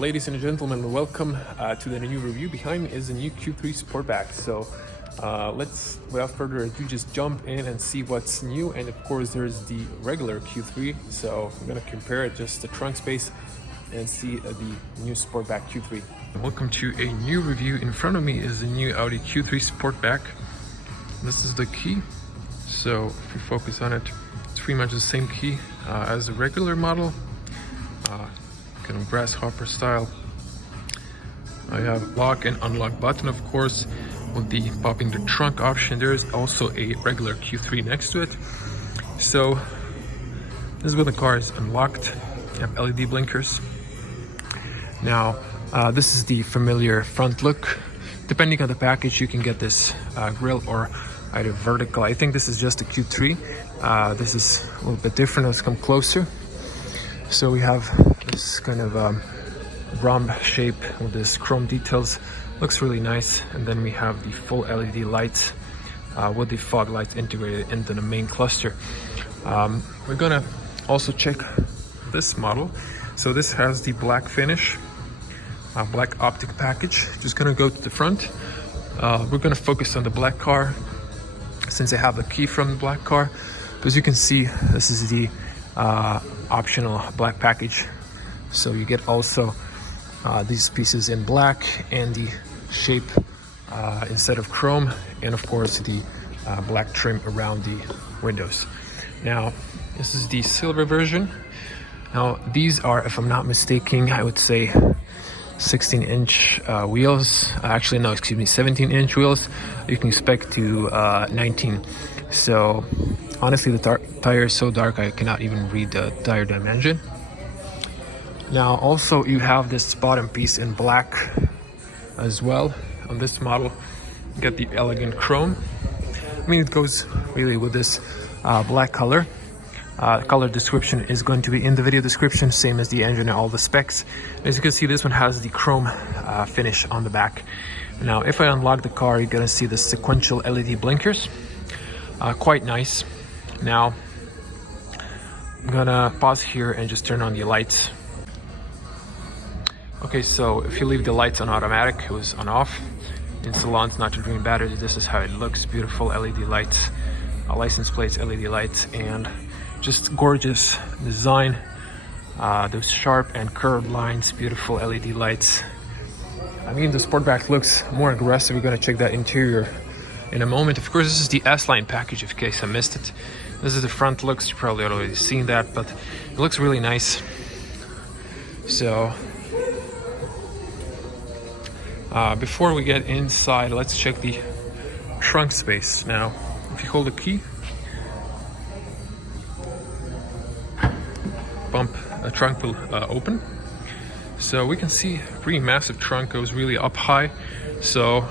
Ladies and gentlemen, welcome to the new review. Behind me is the new Q3 Sportback. So let's, without further ado, just jump in and see what's new. And of course, there's the regular Q3. So I'm gonna compare it, just the trunk space, and see the new Sportback Q3. Welcome to a new review. In front of me is the new Audi Q3 Sportback. This is the key. So if you focus on it, it's pretty much the same key as the regular model. Kind of grasshopper style. I have lock and unlock button, of course, with the popping the trunk option. There is also a regular Q3 next to it. So this is when the car is unlocked. You have LED blinkers. Now this is the familiar front look. Depending on the package, you can get this grille or either vertical. I think this is just a Q3. This is a little bit different. Let's come closer. So we have this kind of rhomb shape with this chrome details. Looks really nice. And then we have the full LED lights with the fog lights integrated into the main cluster. We're gonna also check this model. So this has the black finish, black optic package. Just gonna go to the front. We're gonna focus on the black car since I have the key from the black car. But as you can see, this is the optional black package. So you get also these pieces in black and the shape instead of chrome, and of course the black trim around the windows. Now this is the silver version. Now these are, if I'm not mistaken, I would say 16-inch wheels. Actually no, excuse me, 17-inch wheels. You can expect to 19. So honestly, the tire is so dark I cannot even read the tire dimension. Now also you have this bottom piece in black as well. On this model you get the elegant chrome. I mean, it goes really with this black color. Color description is going to be in the video description, same as the engine and all the specs. As you can see, this one has the chrome finish on the back. Now if I unlock the car, you're gonna see the sequential LED blinkers. Quite nice. Now I'm gonna pause here and just turn on the lights. Okay, so if you leave the lights on automatic, it was on off. In salons, not to drain batteries, this is how it looks. Beautiful LED lights, license plates, LED lights, and just gorgeous design. Those sharp and curved lines, beautiful LED lights. I mean, the Sportback looks more aggressive. We're gonna check that interior in a moment. Of course, this is the S-Line package, in case I missed it. This is the front looks. You probably already seen that, but it looks really nice. So before we get inside, let's check the trunk space. Now if you hold the key, bump, a trunk will open. So we can see pretty massive trunk, goes really up high. So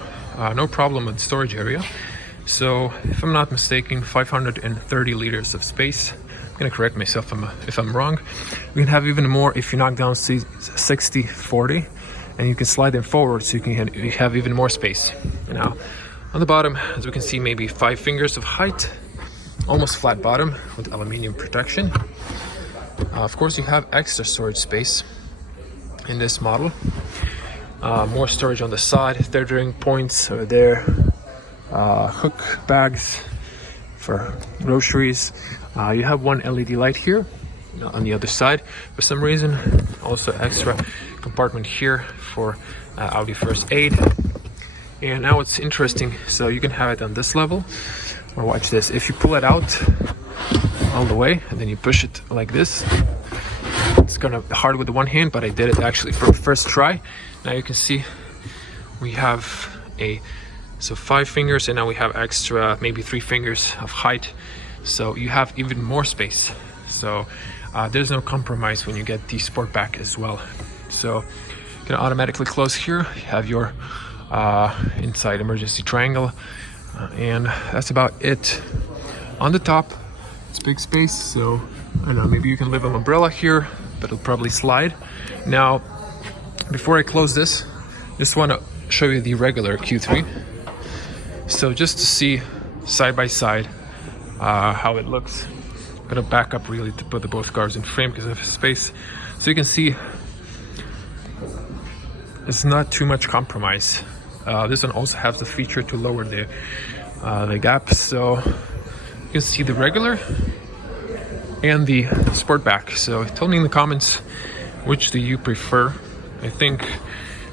no problem with storage area. So if I'm not mistaken, 530 liters of space. I'm gonna correct myself if I'm wrong. We can have even more if you knock down 60, 40, and you can slide them forward so you have even more space. Now on the bottom, as we can see, maybe 5 fingers of height, almost flat bottom with aluminum protection. Of course, you have extra storage space in this model. More storage on the side, tethering points are there, hook bags for groceries. You have one LED light here on the other side for some reason. Also extra compartment here for Audi first aid. And now it's interesting, so you can have it on this level, or watch this, if you pull it out all the way and then you push it like this, it's kind of hard with the one hand, but I did it actually for first try. Now you can see we have 5 fingers, and now we have extra maybe 3 fingers of height, so you have even more space. So there's no compromise when you get the Sportback as well. So you can automatically close here. You have your inside emergency triangle, and that's about it. On the top, it's big space, so I don't know, maybe you can leave an umbrella here, but it'll probably slide. Now before I close this, just want to show you the regular Q3. So just to see side by side how it looks. I'm gonna back up really to put both cars in frame because of space. So you can see it's not too much compromise. This one also has the feature to lower the gap, so you can see the regular and the Sportback. So tell me in the comments, which do you prefer? I think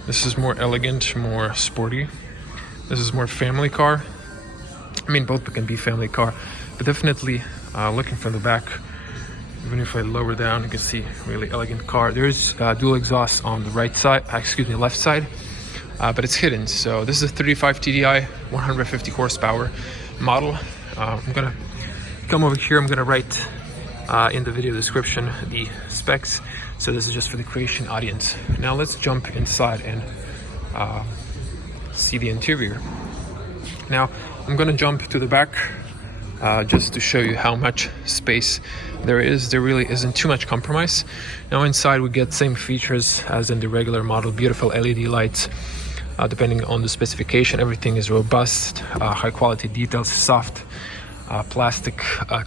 this is more elegant, more sporty. This is more family car. I mean, both can be family car, but definitely looking from the back, even if I lower down, you can see really elegant car. There's dual exhaust on the right side, left side, but it's hidden. So this is a 35 TDI, 150 horsepower model. I'm gonna come over here. I'm gonna write in the video description the specs. So this is just for the Croatian audience. Now let's jump inside and see the interior. Now I'm gonna jump to the back just to show you how much space there is. There really isn't too much compromise. Now inside we get same features as in the regular model, beautiful LED lights. Depending on the specification, everything is robust, high quality details, soft plastic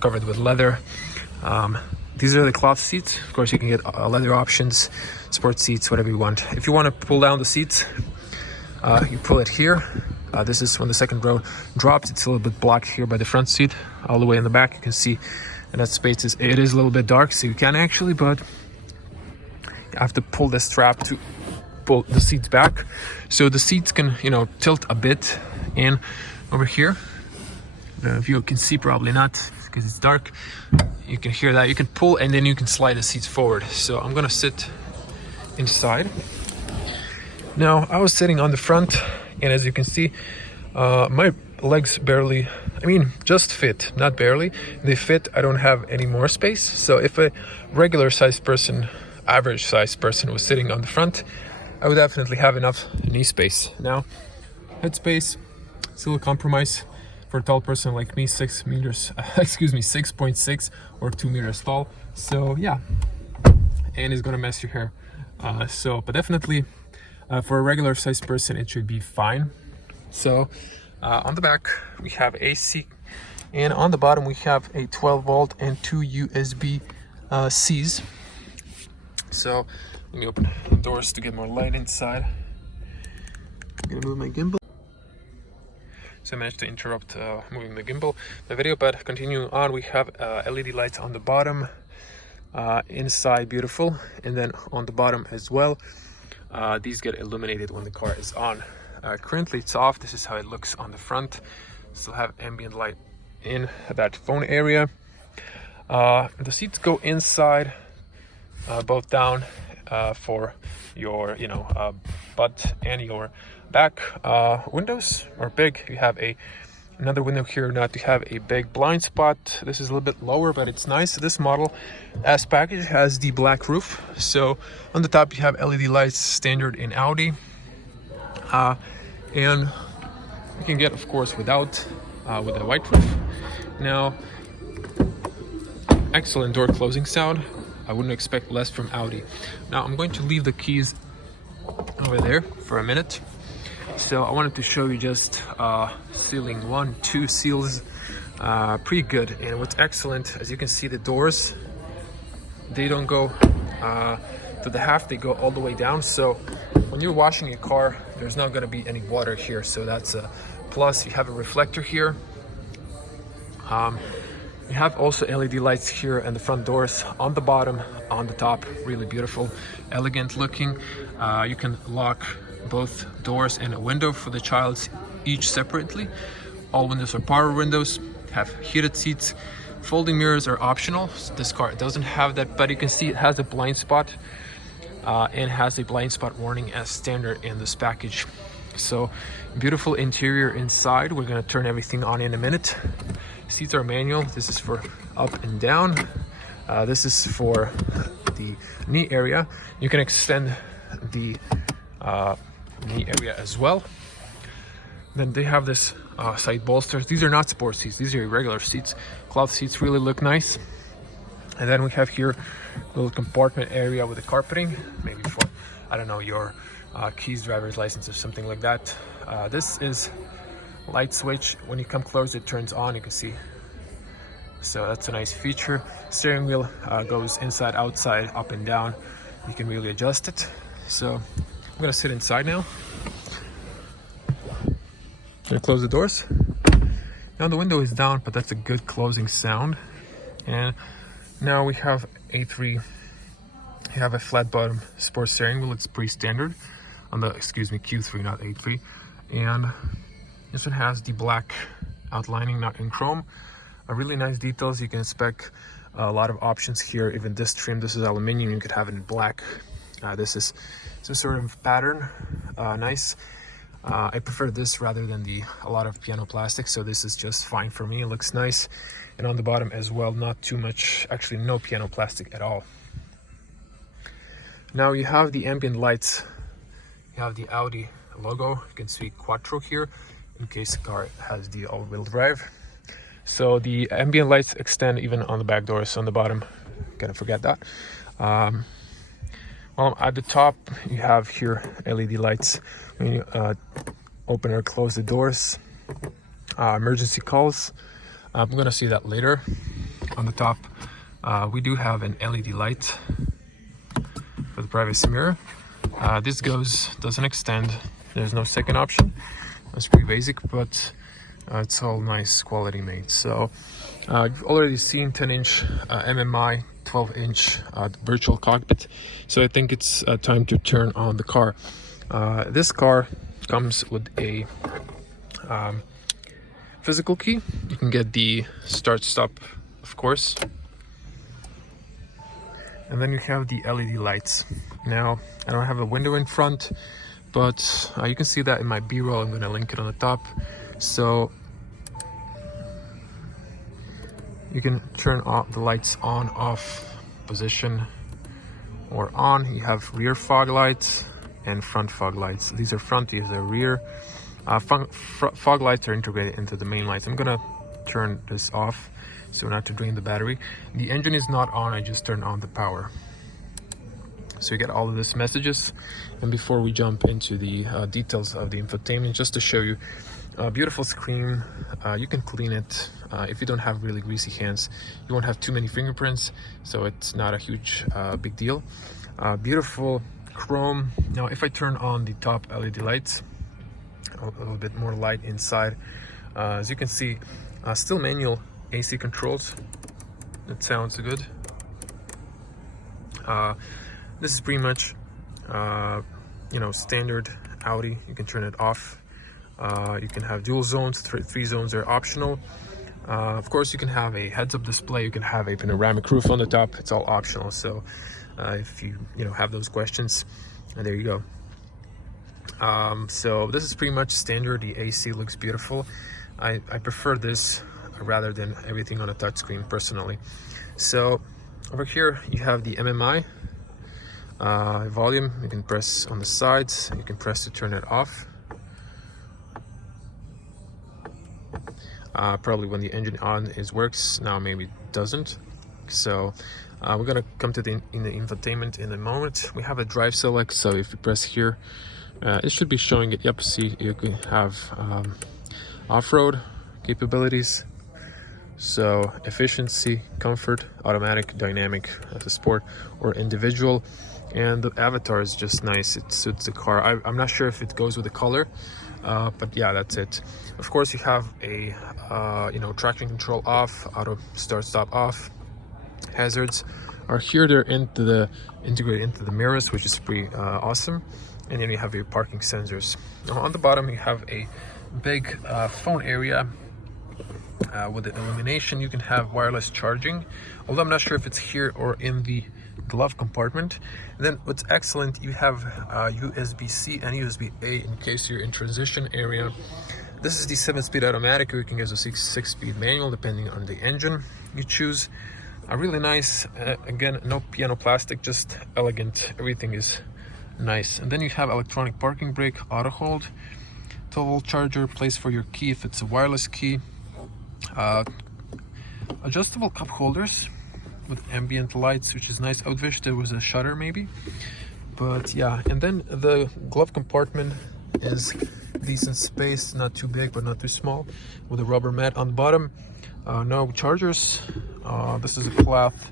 covered with leather. These are the cloth seats. Of course, you can get leather options, sport seats, whatever you want. If you want to pull down the seats, you pull it here. This is when the second row drops. It's a little bit blocked here by the front seat. All the way in the back, you can see, and that space is a little bit dark, so you can actually, but you have to pull the strap to pull the seats back. So the seats can, tilt a bit. And over here, if you can see, probably not because it's dark, you can hear that. You can pull and then you can slide the seats forward. So I'm gonna sit inside. Now I was sitting on the front, and as you can see, my legs barely, just fit, not barely. They fit. I don't have any more space. So if a regular sized person, average sized person was sitting on the front, I would definitely have enough knee space. Now, head space, still a compromise for a tall person like me, 6 meters, 6.6 or 2 meters tall. So yeah, and it's gonna mess your hair. But definitely for a regular sized person, it should be fine. So on the back, we have AC, and on the bottom, we have a 12 volt and 2 USB Cs. So let me open the doors to get more light inside. I'm gonna move my gimbal. So I managed to interrupt moving the video, but continuing on, we have LED lights on the bottom, inside beautiful, and then on the bottom as well. These get illuminated when the car is on. Currently it's off. This is how it looks on the front. Still have ambient light in that phone area. The seats go inside, both down for your butt and your back. Windows are big. You have another window here, not to have a big blind spot. This is a little bit lower, but it's nice. This model as packaged has the black roof. So on the top you have LED lights, standard in Audi, and you can get, of course, without with a white roof. Now, excellent door closing sound. I wouldn't expect less from Audi. Now I'm going to leave the keys over there for a minute. So I wanted to show you just sealing 1, 2 seals, pretty good. And what's excellent, as you can see, the doors, they don't go to the half, they go all the way down. So when you're washing your car, there's not going to be any water here, so that's a plus. You have a reflector here. You have also LED lights here and the front doors on the bottom, on the top. Really beautiful, elegant looking. You can lock both doors and a window for the child, each separately. All windows are power windows, have heated seats. Folding mirrors are optional. This car doesn't have that, but you can see it has a blind spot and has a blind spot warning as standard in this package. So beautiful interior inside. We're going to turn everything on in a minute. Seats are manual. This is for up and down. This is for the knee area. You can extend the knee area as well. Then they have this side bolsters. These are not sport seats. These are regular seats. Cloth seats really look nice. And then we have here a little compartment area with the carpeting, maybe for, I don't know, your keys, driver's license, or something like that. This is light switch. When you come close, it turns on, you can see. So that's a nice feature. Steering wheel goes inside, outside, up and down. You can really adjust it. So I'm gonna sit inside now. Gonna close the doors. Now the window is down, but that's a good closing sound. And now we have A3. You have a flat bottom sports steering wheel. It's pretty standard on the, excuse me, Q3, not A3. And this one has the black outlining, not in chrome. Really nice details. You can spec a lot of options here. Even this trim, this is aluminum. You could have it in black. This is some sort of pattern. Nice. I prefer this rather than a lot of piano plastic, so this is just fine for me. It looks nice. And on the bottom as well, not too much, actually no piano plastic at all. Now you have the ambient lights. You have the Audi logo. You can see Quattro here in case the car has the all-wheel drive. So the ambient lights extend even on the back doors on the bottom. Gotta forget that. Well, at the top you have here LED lights when you open or close the doors. Emergency calls. I'm gonna see that later. On the top, we do have an LED light for the privacy mirror. This doesn't extend. There's no second option. That's pretty basic, but it's all nice quality made. So you've already seen 10-inch MMI, 12-inch virtual cockpit. So I think it's time to turn on the car. This car comes with a physical key. You can get the start stop, of course. And then you have the LED lights. Now, I don't have a window in front, but you can see that in my B-roll. I'm gonna link it on the top. So you can turn off the lights on, off, position, or on. You have rear fog lights and front fog lights. These are front, these are rear. Fog lights are integrated into the main lights. I'm gonna turn this off so not to drain the battery. The engine is not on, I just turned on the power. So you get all of these messages. And before we jump into the details of the infotainment, just to show you a beautiful screen. You can clean it. If you don't have really greasy hands, you won't have too many fingerprints, so it's not a huge big deal. Beautiful chrome. Now if I turn on the top LED lights, a little bit more light inside, as you can see, still manual AC controls. That sounds good. This is pretty much standard Audi. You can turn it off. You can have dual zones. Three zones are optional. Of course, you can have a heads-up display. You can have a panoramic roof on the top. It's all optional. So if you have those questions, there you go. So this is pretty much standard. The AC looks beautiful. I prefer this rather than everything on a touchscreen personally. So over here you have the MMI volume. You can press on the sides. You can press to turn it off. Probably when the engine on works. Now maybe it doesn't. So we're gonna come to the infotainment in a moment. We have a drive select, so if you press here, it should be showing it. Yep, see, you can have off-road capabilities. So efficiency, comfort, automatic, dynamic, the sport, or individual. And the avatar is just nice. It suits the car. I'm not sure if it goes with the color, but yeah, that's it. Of course, you have a traction control off, auto start stop off. Hazards are here. They're integrated into the mirrors, which is pretty awesome. And then you have your parking sensors. Now on the bottom you have a big phone area with the illumination. You can have wireless charging, although I'm not sure if it's here or in the glove compartment. And then what's excellent, you have USB-C and USB-A in case you're in transition area. This is the 7-speed automatic, or you can get a 6-speed manual depending on the engine you choose. Really nice. Again, no piano plastic, just elegant. Everything is nice. And then you have electronic parking brake, auto hold, 12-volt charger, place for your key if it's a wireless key, adjustable cup holders with ambient lights, which is nice. I would wish there was a shutter maybe, but yeah. And then the glove compartment is decent space, not too big but not too small, with a rubber mat on the bottom. No chargers. This is a cloth,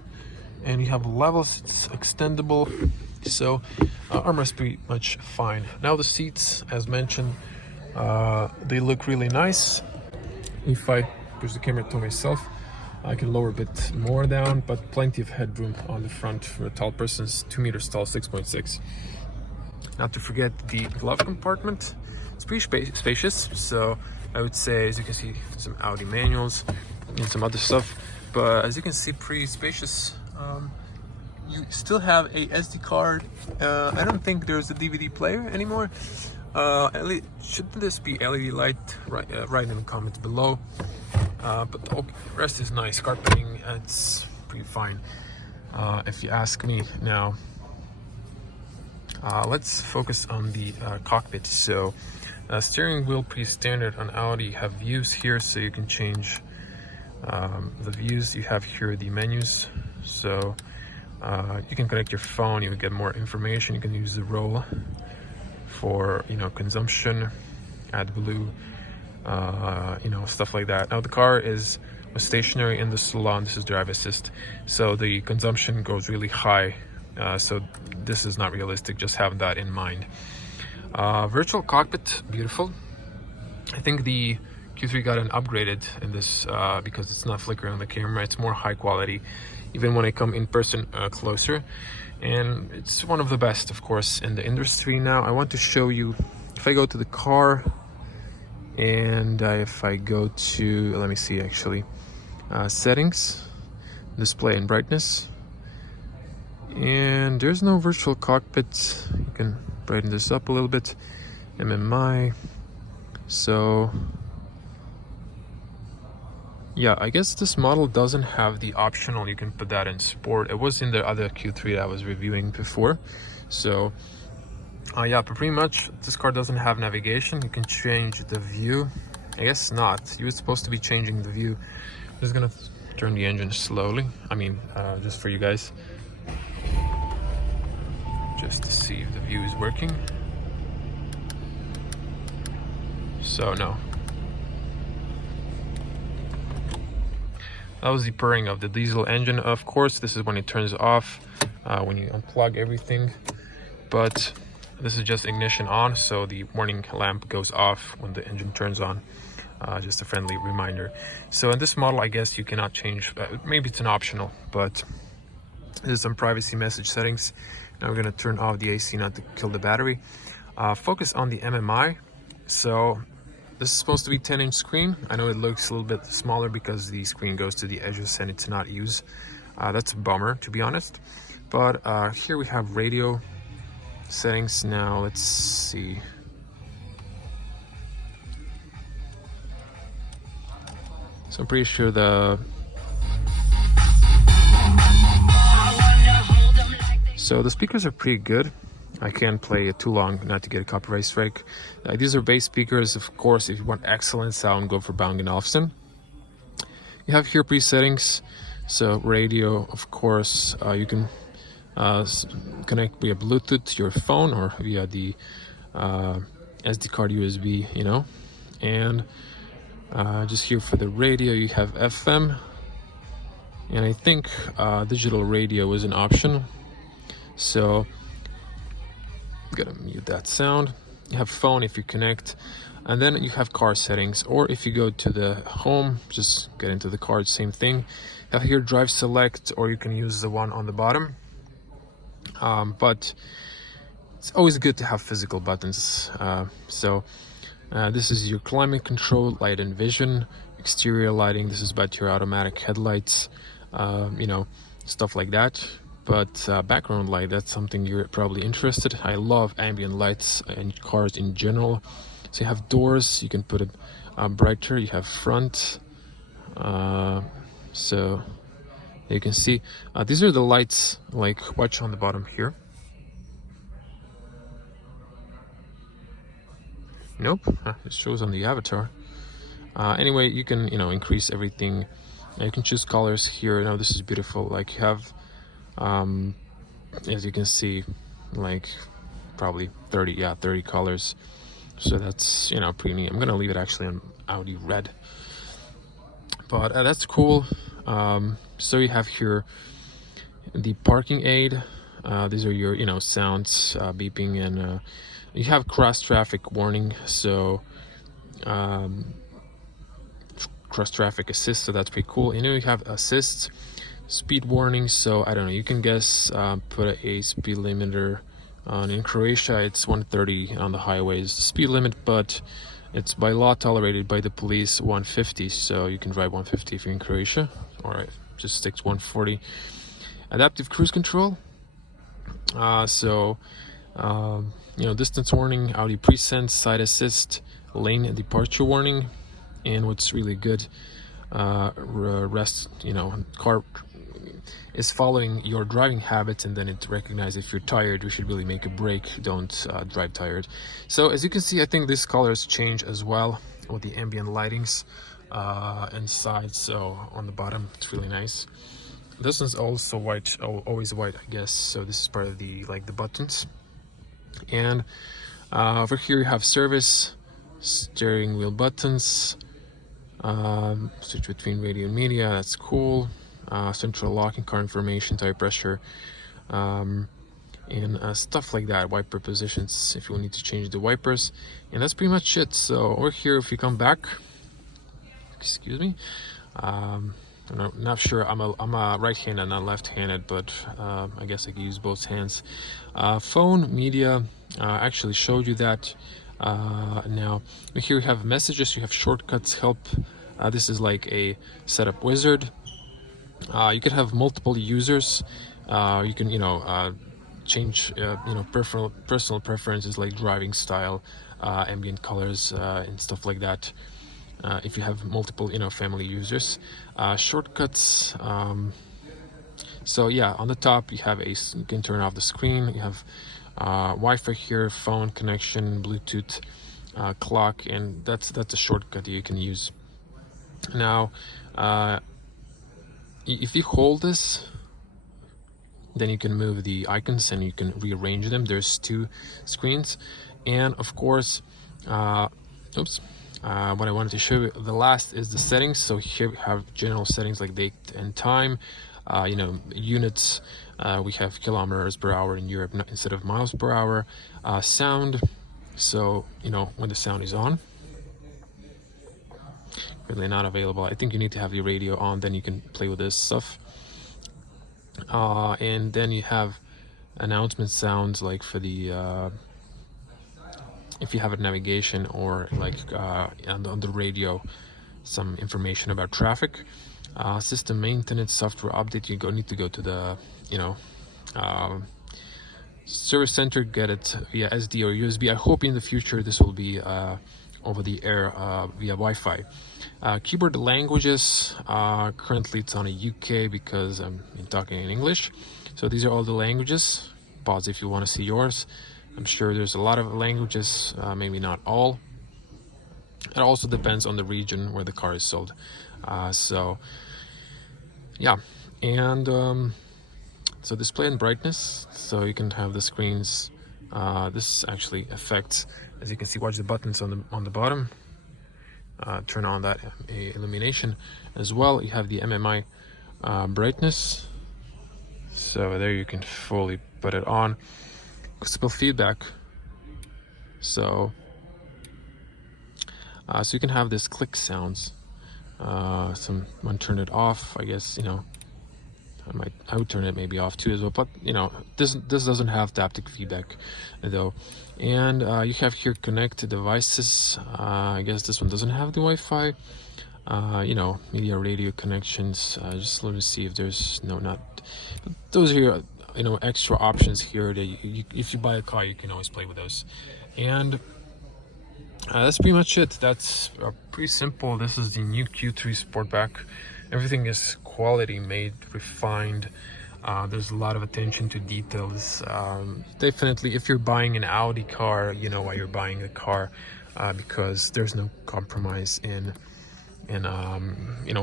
and you have levels. It's extendable, So armrest pretty much fine. Now the seats, as mentioned, they look really nice. If I push the camera to myself, I can lower a bit more down, but plenty of headroom on the front for a tall person. 2 meters tall, 6.6. Not to forget the glove compartment. It's pretty spacious, so I would say, as you can see, some Audi manuals and some other stuff. But as you can see, pretty spacious. You still have a SD card. I don't think there's a DVD player anymore. Should this be LED light? Write in the comments below. But the rest is nice. Carpeting, it's pretty fine, if you ask me. Now, let's focus on the cockpit. So, steering wheel pretty standard on Audi. You have views here, so you can change the views. You have here the menus, so you can connect your phone. You will get more information. You can use the roll for consumption, AdBlue, stuff like that. Now the car was stationary in the salon. This is drive assist, so the consumption goes really high. So this is not realistic. Just have that in mind. Virtual cockpit, beautiful. I think the Q3 got an upgraded in this because it's not flickering on the camera. It's more high quality, even when I come in person closer. And it's one of the best, of course, in the industry. Now I want to show you, if I go to the car and if I go to, let me see actually, settings, display and brightness, and there's no virtual cockpit. You can brighten this up a little bit, MMI. So yeah, I guess this model doesn't have the optional. You can put that in sport. It was in the other Q3 that I was reviewing before. So yeah, but pretty much this car doesn't have navigation. You can change the view. I guess not. You were supposed to be changing the view. I'm just gonna turn the engine slowly. I mean, just for you guys, just to see if the view is working. So no. That was the purring of the diesel engine. Of course, this is when it turns off, when you unplug everything. But this is just ignition on, so the warning lamp goes off when the engine turns on. Just a friendly reminder. So in this model, I guess you cannot change, maybe it's an optional, but there's some privacy message settings. Now we're gonna turn off the AC not to kill the battery. Focus on the MMI. So this is supposed to be 10-inch screen. I know it looks a little bit smaller because the screen goes to the edges and it's not used. That's a bummer, to be honest. But here we have radio settings. Now let's see. So I'm pretty sure the speakers are pretty good. I can't play it too long not to get a copyright strike. These are bass speakers. Of course, if you want excellent sound, go for Bang & Olufsen. You have here presettings. So radio, of course, you can connect via Bluetooth to your phone or via the SD card USB, and just here for the radio you have FM, and I think digital radio is an option. So I'm gonna mute that sound. You have phone if you connect, and then you have car settings, or if you go to the home, just get into the car, same thing. You have here drive select, or you can use the one on the bottom. But it's always good to have physical buttons. This is your climate control, light and vision, exterior lighting. This is about your automatic headlights, stuff like that. But background light, that's something you're probably interested. I love ambient lights in cars in general. So you have doors, you can put it brighter. You have front. So you can see these are the lights, like watch on the bottom here. Nope, it shows on the avatar. Anyway, you can increase everything. You can choose colors here. Now this is beautiful. Like you have as you can see, like probably 30 colors. So that's pretty neat. I'm gonna leave it actually on Audi red, but that's cool. So you have here the parking aid. These are your, sounds, beeping, and you have cross traffic warning. So cross traffic assist, so that's pretty cool. And then you have assist, speed warning. So I don't know, you can guess, put a speed limiter on. In Croatia it's 130 on the highways, the speed limit, but it's by law tolerated by the police 150, so you can drive 150 if you're in Croatia, or it just sticks 140. Adaptive cruise control, distance warning, Audi presense, side assist, lane and departure warning. And what's really good, car is following your driving habits, and then it recognizes if you're tired, you should really make a break, don't drive tired. So as you can see, I think these colors change as well with the ambient lightings inside. So on the bottom, it's really nice. This one's also white, always white, I guess. So this is part of the buttons. And over here you have service, steering wheel buttons, switch between radio and media, that's cool. Central locking, car information, tire pressure, and stuff like that. Wiper positions if you need to change the wipers, and that's pretty much it. So over here, if you come back, excuse me, I'm not sure. I'm a right-handed, not left-handed, but I guess I can use both hands. Phone, media, I actually showed you that. Now here you have messages, you have shortcuts, help. This is like a setup wizard. You could have multiple users. You can change personal preferences like driving style, ambient colors, and stuff like that, if you have multiple family users. Shortcuts, so yeah, on the top you have you can turn off the screen. You have Wi-Fi here, phone connection, Bluetooth, clock, and that's a shortcut that you can use. Now if you hold this, then you can move the icons and you can rearrange them. There's two screens, and of course what I wanted to show you, the last is the settings. So here we have general settings like date and time, units. We have kilometers per hour in Europe instead of miles per hour. Sound, so when the sound is on, really not available. I think you need to have your radio on, then you can play with this stuff. And then you have announcement sounds, like for the if you have a navigation, or like on the radio, some information about traffic. System maintenance, software update, you need to go to the service center, get it via SD or USB. I hope in the future this will be over the air via Wi-Fi. Keyboard languages, currently it's on a UK because I'm talking in English. So these are all the languages. Pause if you want to see yours. I'm sure there's a lot of languages, maybe not all. It also depends on the region where the car is sold. So yeah, and so display and brightness, so you can have the screens. This actually affects, as you can see, watch the buttons on the bottom. Turn on that illumination as well. You have the MMI brightness, so there you can fully put it on. Acoustical feedback, so you can have this click sounds. Someone turn it off, I guess, I would turn it maybe off too as well, but this doesn't have haptic feedback though. And you have here connect devices. I guess this one doesn't have the Wi-Fi. Media radio connections. Just let me see if there's those are extra options here that if you buy a car, you can always play with those. And that's pretty much it. That's pretty simple. This is the new Q3 Sportback. Everything is quality made, refined. There's a lot of attention to details. Definitely, if you're buying an Audi car, you know why you're buying a car, because there's no compromise in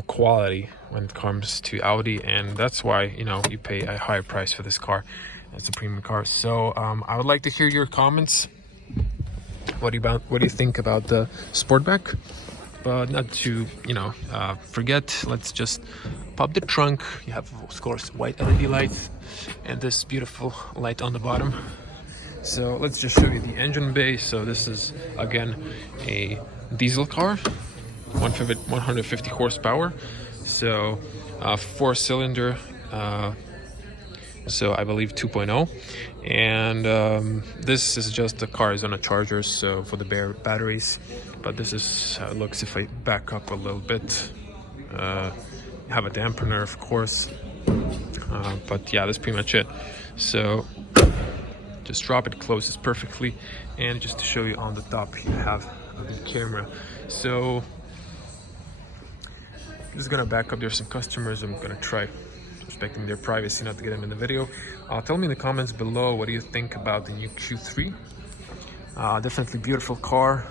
quality when it comes to Audi, and that's why you pay a higher price for this car. It's a premium car. So I would like to hear your comments. What do you think about the Sportback? but not to, forget, let's just pop the trunk. You have, of course, white LED lights and this beautiful light on the bottom. So let's just show you the engine bay. So this is, again, a diesel car, 150 horsepower. So 4-cylinder, so I believe 2.0. And this is just the car is on a charger, so for the bare batteries. But this is how it looks if I back up a little bit. Have a dampener, of course. But yeah, that's pretty much it. So just drop it, closes perfectly. And just to show you on the top, you have the camera. So this is gonna back up. There's some customers. I'm gonna try respecting their privacy not to get them in the video. Tell me in the comments below, what do you think about the new Q3? Definitely beautiful car.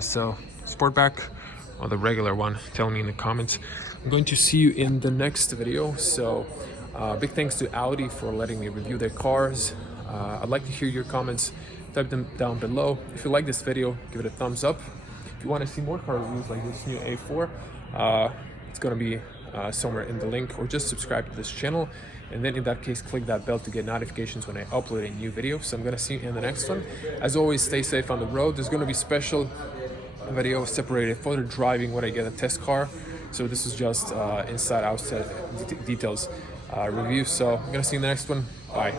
So Sportback or the regular one, tell me in the comments. I'm going to see you in the next video. So big thanks to Audi for letting me review their cars. I'd like to hear your comments. Type them down below. If you like this video, give it a thumbs up. If you want to see more car reviews like this new A4, it's going to be somewhere in the link, or just subscribe to this channel, and then in that case click that bell to get notifications when I upload a new video. So I'm going to see you in the next one. As always, stay safe on the road. There's going to be special video separated for the driving when I get a test car. So this is just inside outside details review. So I'm going to see you in the next one. Bye.